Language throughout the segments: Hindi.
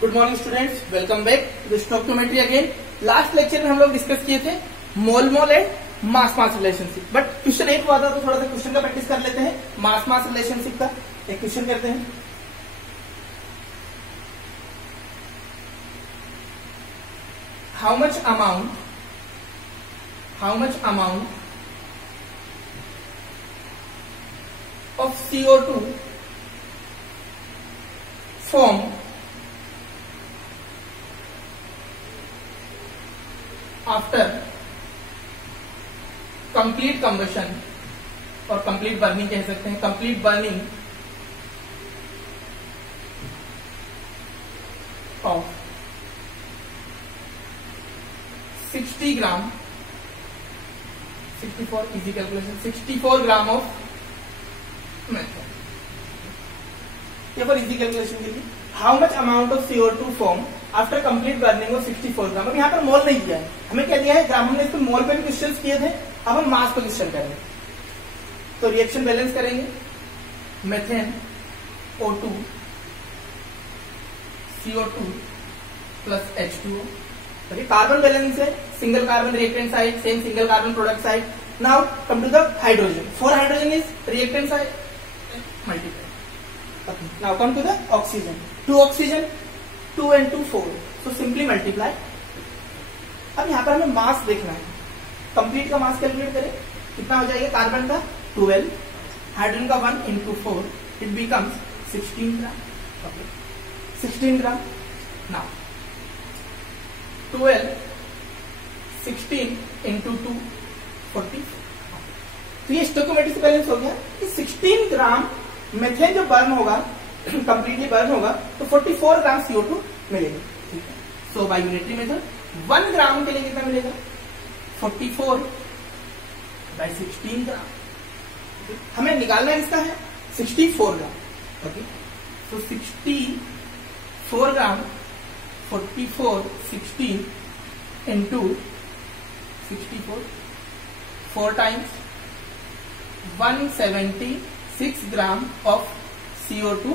Good morning students, welcome back to stoichiometry again. Last lecture में हम लोग डिस्कस किए थे mole mole and mass mass relationship, but question एक हुआ था तो थोड़ा सा क्वेश्चन का प्रैक्टिस कर लेते हैं। मास मास रिलेशनशिप का एक क्वेश्चन करते हैं। How much amount of CO2 form after complete combustion और complete burning कह सकते हैं, complete burning of 60 gram 64 easy calculation 64 gram of या फॉर इजी कैलकुलेशन के लिए how much amount of CO2 form after complete burning of 64 ग्राम। अब यहाँ पर मोल नहीं दिया है, हमें क्या दिया है ग्राम। हमने इसमें मोल पे भी क्वेश्चन किए थे, अब हम मास पे क्वेश्चन करेंगे। तो रिएक्शन बैलेंस करेंगे, methane O2 CO2 plus H2O। Carbon balance है, single carbon reactant side, same single carbon product side. Now come to the hydrogen, 4 hydrogen is reactant side, multiply. Okay. Now come to the oxygen. 2 oxygen, 2 and 2 4. So simply multiply. अब यहाँ पर हमें मास देखना है, कंप्लीट का मास कैलकुलेट करें, कितना हो जाएगा। कार्बन का 12, हाइड्रोजन का 1 into 4, it becomes 16 gram. Okay. 16 gram. Now 12, 16 into 2, 40। तो ये स्टोइकियोमेट्रिक बैलेंस हो गया कि 16 ग्राम मेथेन जो बर्न होगा, कंप्लीटली बर्न होगा, तो 44 ग्राम CO2 मिलेगा। ठीक है। सो बाय यूनिटरी मेथड 1 ग्राम के लिए कितना मिलेगा, 44 बाय 16 ग्राम। हमें निकालना इसका है 64 ग्राम। ओके, तो 64 ग्राम 44 16 into 64 4 times 176 gram of CO2।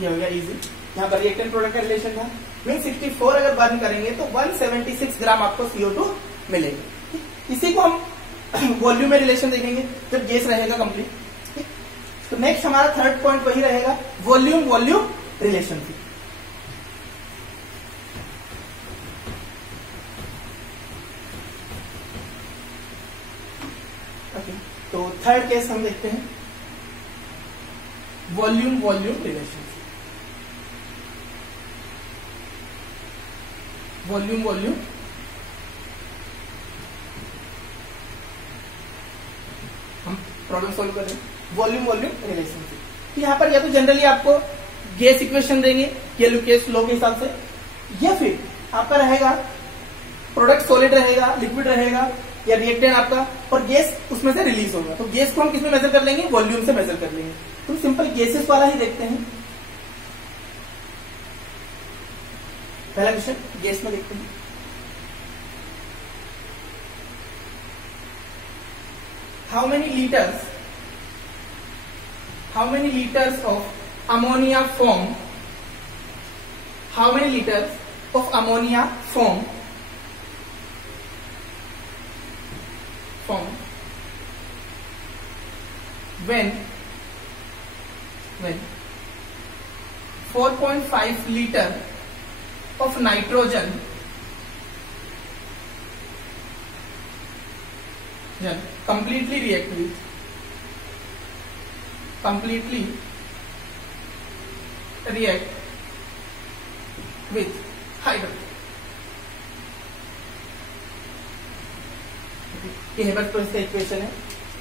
ये हो गया इजी। यहाँ पर रिएक्टेंट प्रोडक्ट का रिलेशन था, मीन 64 अगर बर्न करेंगे तो 176 ग्राम आपको CO2 मिलेगा। इसी को हम वॉल्यूम में रिलेशन देखेंगे जब गैस रहेगा कंप्लीट। तो नेक्स्ट हमारा थर्ड पॉइंट वही रहेगा, वॉल्यूम वॉल्यूम रिलेशनशिप। तो थर्ड केस हम देखते हैं, volume volume relationship. Volume volume हम प्रॉब्लम सॉल्व कर रहे हैं, वॉल्यूम वॉल्यूम रिलेशनशिप। यहाँ पर या तो जनरली आपको गैस इक्वेशन देंगे ये लुकेस लॉ के हिसाब से, या फिर आपका रहेगा प्रोडक्ट सॉलिड रहेगा, लिक्विड रहेगा, या रिएक्टेंट आपका, और गैस उसमें से रिलीज होगा। तो गैस को हम किसमें मेजर कर लेंगे, वॉल्यूम से मेजर कर लेंगे। तो सिंपल गैसेस वाला ही देखते हैं। पहला क्वेश्चन गैस में देखते हैं। How many litres of ammonia form, how many litres of ammonia form when 4.5 liter of nitrogen completely react with hydrogen। ये हेबर्ट का इक्वेशन है,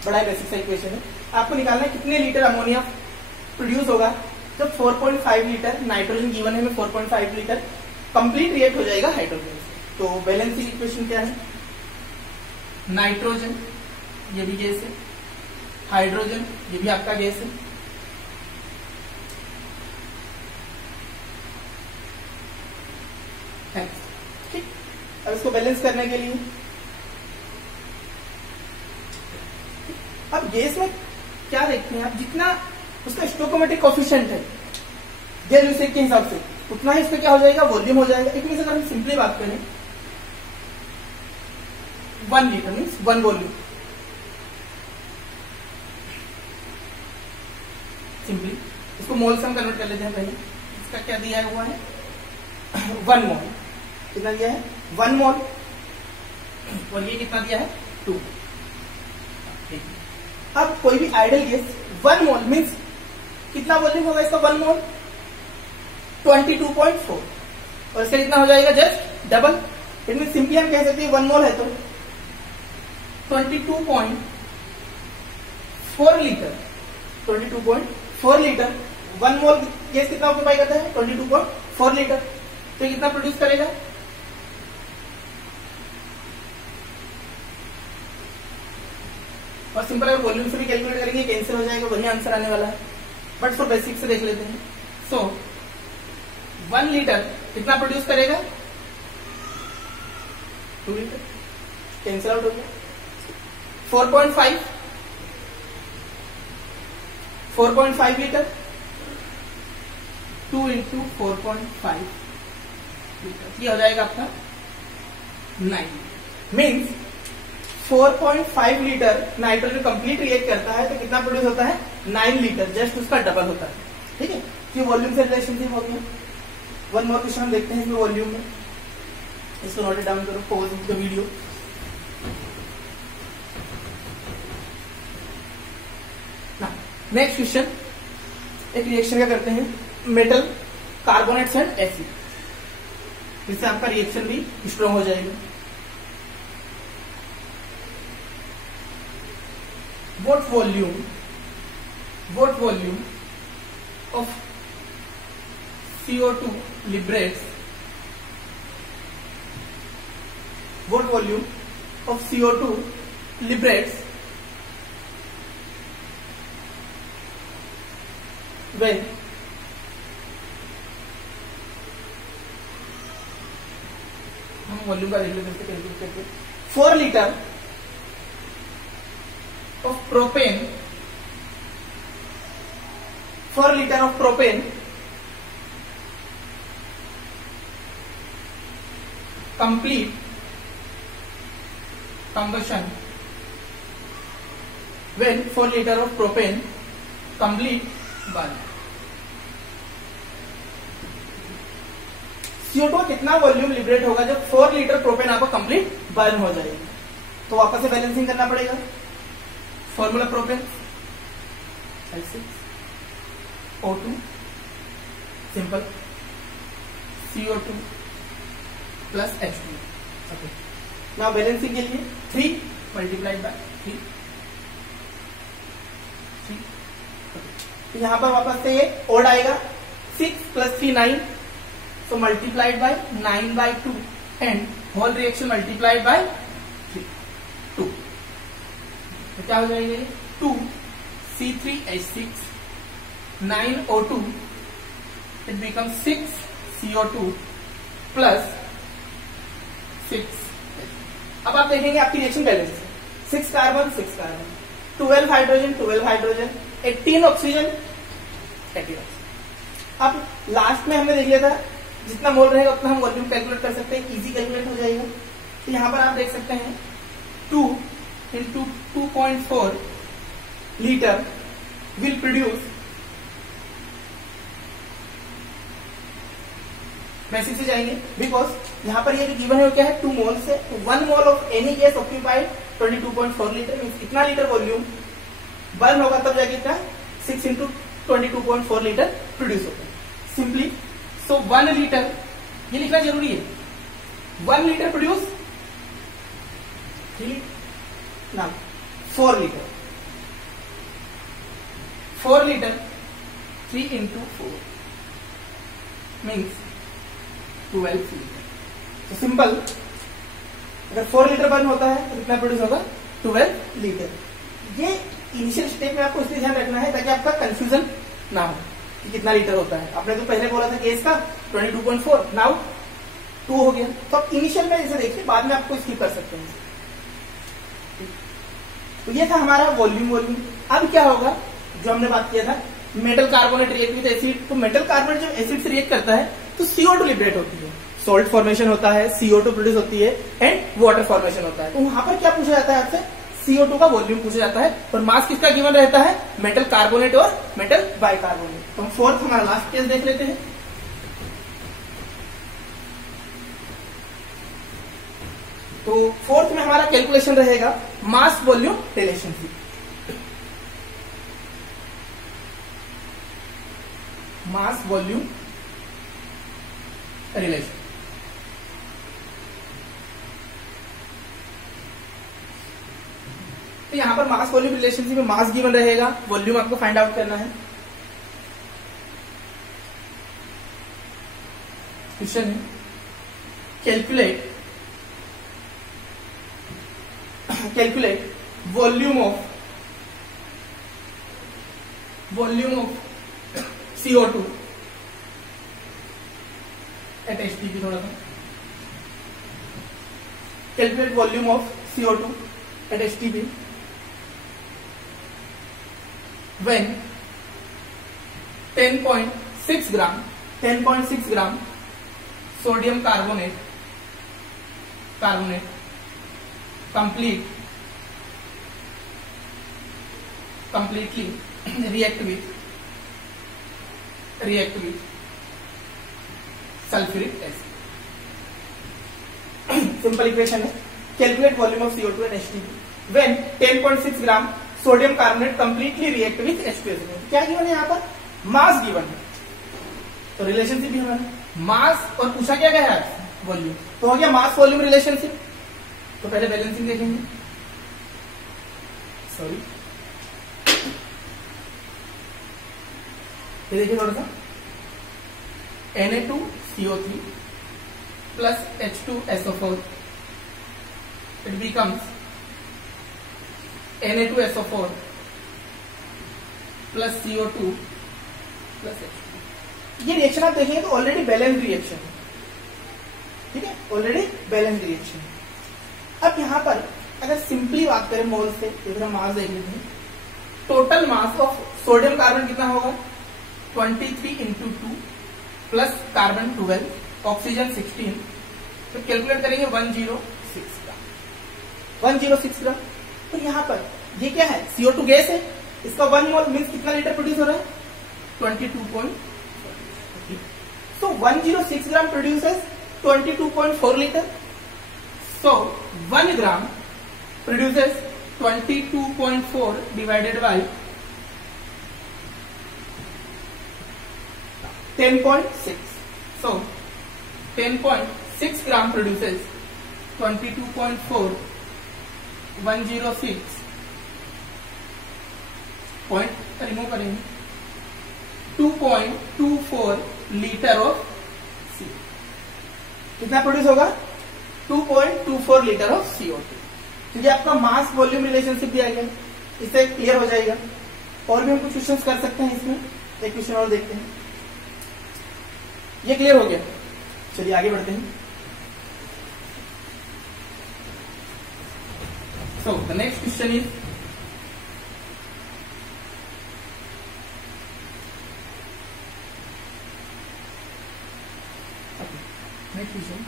बड़ा बेसिक सा इक्वेशन है। आपको निकालना है कितने लीटर अमोनिया प्रोड्यूस होगा जब 4.5 लीटर नाइट्रोजन गिवन है, में 4.5 लीटर कंप्लीट रिएक्ट हो जाएगा हाइड्रोजन से। तो बैलेंसिंग इक्वेशन क्या है, नाइट्रोजन ये भी गैस है, हाइड्रोजन ये भी आपका गैस है, ठीक। अब इसको बैलेंस करने के लिए अब गैस में क्या देखते हैं आप, जितना उसका स्टोइकियोमेट्रिक कोफिशिएंट है, गैस यूसेज के हिसाब से उतना ही इसका क्या हो जाएगा, वॉल्यूम हो जाएगा। एक मीन्स अगर हम सिंपली बात करें 1 लीटर मीन्स 1 वॉल्यूम, सिंपली इसको मोल से हम कन्वर्ट कर लेते हैं। पहले इसका क्या दिया हुआ है 1 मोल, कितना दिया है 1 मोल, और ये कितना दिया है 2। अब कोई भी आइडल गैस 1 मोल मीन्स कितना वॉल्यूम होगा इसका 1 मोल 22.4, और इसका कितना हो जाएगा just double. It mean simply हम कह सकते हैं 1 मोल है तो 22.4 लीटर, 22.4 लीटर 1 मोल गैस कितना ऑक्यूपाई करता है 22.4 लीटर, तो ये कितना प्रोड्यूस करेगा, और सिंपल अगर वॉल्यूम से भी कैलकुलेट करेंगे कैंसिल हो जाएगा, वही आंसर आने वाला है। बट फॉर बेसिक से देख लेते हैं। सो 1 लीटर कितना प्रोड्यूस करेगा 2 लीटर, कैंसिल आउट हो गया। 4.5 लीटर 2 इंटू 4.5 लीटर, ये हो जाएगा आपका 9 means 4.5 litre nitrogen complete react करता है तो कितना प्रोड्यूस होता है 9 लीटर, जस्ट उसका डबल होता है। ठीक है, ये वॉल्यूम से रिलेशनशिप हो गया। 1 मोर क्वेश्चन हम देखते हैं इसमें वॉल्यूम में, इसको नोट डाउन करो, pause the video. Next question, एक रिएक्शन क्या करते हैं मेटल कार्बोनेट्स एंड एसिड, जिससे आपका रिएक्शन भी स्ट्रॉन्ग हो जाएगा। What volume of CO2 liberates? What volume of CO2 liberates when हम वॉल्यूम का देख लेते हैं कैलकुलेट करके। 4 litre of propane, 4 liter of propane complete combustion when 4 liter of propane complete burn। CO2 का कितना वॉल्यूम लिबरेट होगा जब 4 लीटर प्रोपेन आपको कंप्लीट बर्न हो जाएगी, तो वापस से बैलेंसिंग करना पड़ेगा। Formula propane H6O2 simple CO2 plus H2। Okay, now balancing के लिए 3 मल्टीप्लाइड बाय 3, यहां पर वापस से ये ओड आएगा 6 plus 3 9, so multiplied by 9/2 and whole reaction multiplied by 2, तो क्या हो जाएगा 2C3H6 9O2, it become 6CO2 plus 6। अब आप देखेंगे आपकी रिएक्शन बैलेंस है 6 carbon 6 carbon, 12 hydrogen 12 hydrogen, 18 oxygen 18 oxygen. अब लास्ट में हमने देख लिया था जितना मोल रहेगा उतना हम वॉल्यूम कैलकुलेट कर सकते हैं, इजी कैलकुलेट हो जाएगा। तो यहां पर आप देख सकते हैं 2 into 2.4 liter will produce, basic से जाएंगे बिकॉज यहां पर ये जो गिवन है वो क्या है 2 मोल से 1 mole of any gas occupied 22.4 litre mean कितना लीटर वॉल्यूम बर्न होगा तब जाके इतना 6 into 22.4 लीटर प्रोड्यूस होगा सिंपली। सो 1 लीटर ये लिखना जरूरी है, 1 लीटर प्रोड्यूस 3 ना 4 लीटर 3 into 4 मीन्स 12 लीटर। तो सिंपल अगर 4 लीटर बर्न होता है तो कितना प्रोड्यूस होगा 12 लीटर। ये इनिशियल स्टेप में आपको इसलिए ध्यान रखना है ताकि आपका कंफ्यूजन ना हो कि कितना लीटर होता है। आपने तो पहले बोला था गैस का 22.4, नाउ 2 हो गया। तो आप इनिशियल में इसे देखिए, बाद में आपको स्किप कर सकते हैं। तो ये था हमारा वॉल्यूम। अब क्या होगा जो हमने बात किया था metal carbonate react with acid, तो मेटल कार्बोनेट जब एसिड से रिएक्ट करता है तो CO2 लिबरेट होती है, सॉल्ट फॉर्मेशन होता है, CO2 प्रोड्यूस होती है एंड वाटर फॉर्मेशन होता है। तो वहां पर क्या पूछा जाता है आपसे, CO2 का वॉल्यूम पूछा जाता है और मास किसका गिवन रहता है, मेटल कार्बोनेट और मेटल बाइकार्बोनेट। तो हम फोर्थ हमारा लास्ट केस देख लेते हैं। तो फोर्थ में हमारा कैलकुलेशन रहेगा mass volume relationship. Mass volume relation, तो यहां पर मास वॉल्यूम रिलेशनशिप में मास गिवन रहेगा, वॉल्यूम आपको फाइंड आउट करना है। क्वेश्चन है calculate volume of CO2 at HTP। थोड़ा सा calculate volume of CO2 at HTP when 10.6 gram sodium carbonate completely react with sulfuric acid। Simple equation है, calculate volume of CO2 at HTP when 10.6 gram sodium carbonate completely react with H2SO4। क्या गिवन है यहाँ पर, मास गिवन है, तो रिलेशनशिप भी हमारा मास और पूछा क्या गया है, वॉल्यूम। तो हो गया मास वॉल्यूम रिलेशनशिप। तो पहले बैलेंसिंग देखेंगे, सॉरी ये देखिए थोड़ा सा, Na2CO3 plus H2SO4 it becomes Na2SO4 plus CO2 plus H2। ये रिएक्शन आप देखेंगे तो ऑलरेडी बैलेंस रिएक्शन है, ठीक है, ऑलरेडी बैलेंस रिएक्शन है। अब यहां पर अगर सिंपली बात करें मोल से, तो मास देख लेते हैं। Total mass of sodium carbon कितना होगा, 23 into 2 प्लस कार्बन 12, ऑक्सीजन 16, तो कैलकुलेट करेंगे 106 ग्राम। तो यहां पर ये क्या है, CO2 गैस है, इसका 1 मोल मीन्स कितना लीटर प्रोड्यूस हो रहा है, 22.4। So 106 gram produces 22.4 litre. So 1 gram produces 22.4 divided by 10.6। So 10.6 gram produces 22.4, 106 point remove करेंगे, 2.24 लीटर ऑफ CO। कितना प्रोड्यूस होगा, 2.24 लीटर ऑफ CO2। तो ये आपका मास वॉल्यूम रिलेशनशिप दिया गया, इससे क्लियर हो जाएगा। और भी हम कुछ क्वेश्चंस कर सकते हैं इसमें, एक क्वेश्चन और देखते हैं। ये क्लियर हो गया, चलिए आगे बढ़ते हैं। So the next question is next question,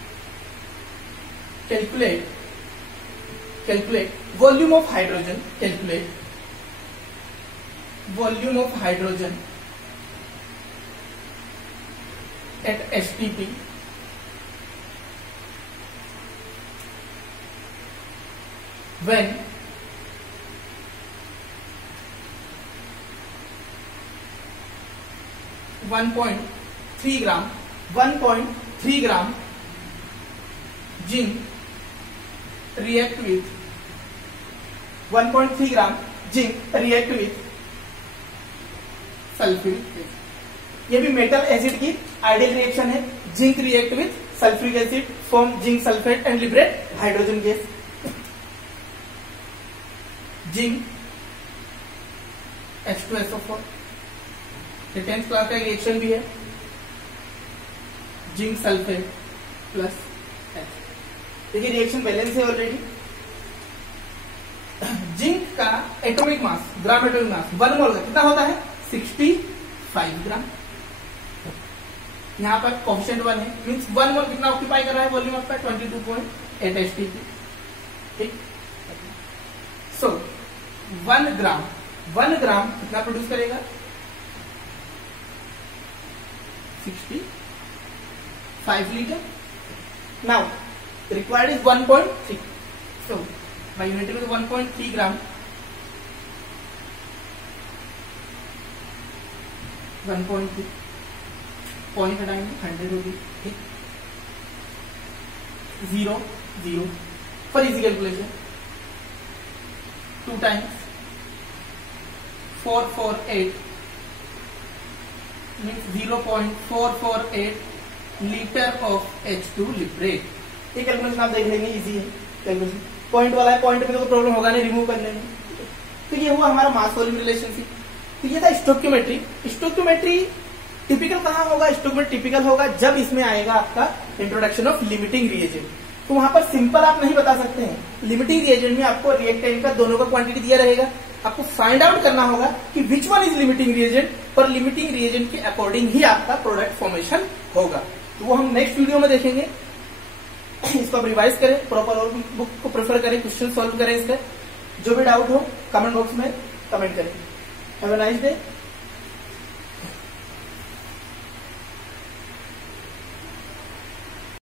calculate volume of hydrogen, calculate volume of hydrogen at HTP when 1.3 gram zinc react with 1.3 gram zinc react with sulphuric acid. ये भी मेटल एसिड की आइडियल रिएक्शन है, zinc react with sulphuric acid form zinc sulphate and liberate hydrogen gas. Zinc H2SO4 ये 10th क्लास का रिएक्शन भी है, जिंक सल्फेट प्लस H। देखिए रिएक्शन बैलेंस है ऑलरेडी। जिंक का atomic mass, gram atomic mass 1 मोल का कितना होता है, 60 5 ग्राम। यहाँ पर कोफिशिएंट 1 है, मीन्स 1 मोल कितना ऑक्यूपाई कर रहा है वॉल्यूम आपका 22.8 STP। ठीक, सो 1 ग्राम कितना प्रोड्यूस करेगा 65 litre. Now required is 1.3, so by unit में 1.3 ग्राम 1.3 पॉइंट हटाएंगे 100 होगी। ठीक, 0 0 for easy calculation 2 times 448 means 0.448 litre of H2 liberate. ये कैलकुलेशन आप देख लेंगे, इजी है कैलकुलेशन। पॉइंट वाला है, पॉइंट पे तो प्रॉब्लम होगा नहीं, रिमूव कर लेंगे। तो ये हुआ हमारा मास वॉल्यूम रिलेशनशिप। तो ये था स्टोक्योमेट्री। स्टोक्योमेट्री टिपिकल कहाँ होगा, स्टोक्योमेट्री टिपिकल होगा जब इसमें आएगा आपका इंट्रोडक्शन ऑफ लिमिटिंग रिएजेंट। तो वहां पर सिंपल आप नहीं बता सकते हैं। लिमिटिंग रिएजेंट में आपको रिएक्टेंट का दोनों का क्वांटिटी दिया रहेगा, आपको फाइंड आउट करना होगा कि which one is limiting reagent, पर लिमिटिंग रिएजेंट के अकॉर्डिंग ही आपका प्रोडक्ट फॉर्मेशन होगा। तो वो हम नेक्स्ट वीडियो में देखेंगे। इसको आप रिवाइज करें, प्रॉपर और बुक को प्रेफर करें, क्वेश्चन सॉल्व करें। इसका जो भी डाउट हो कमेंट बॉक्स में कमेंट करें। Have a nice day.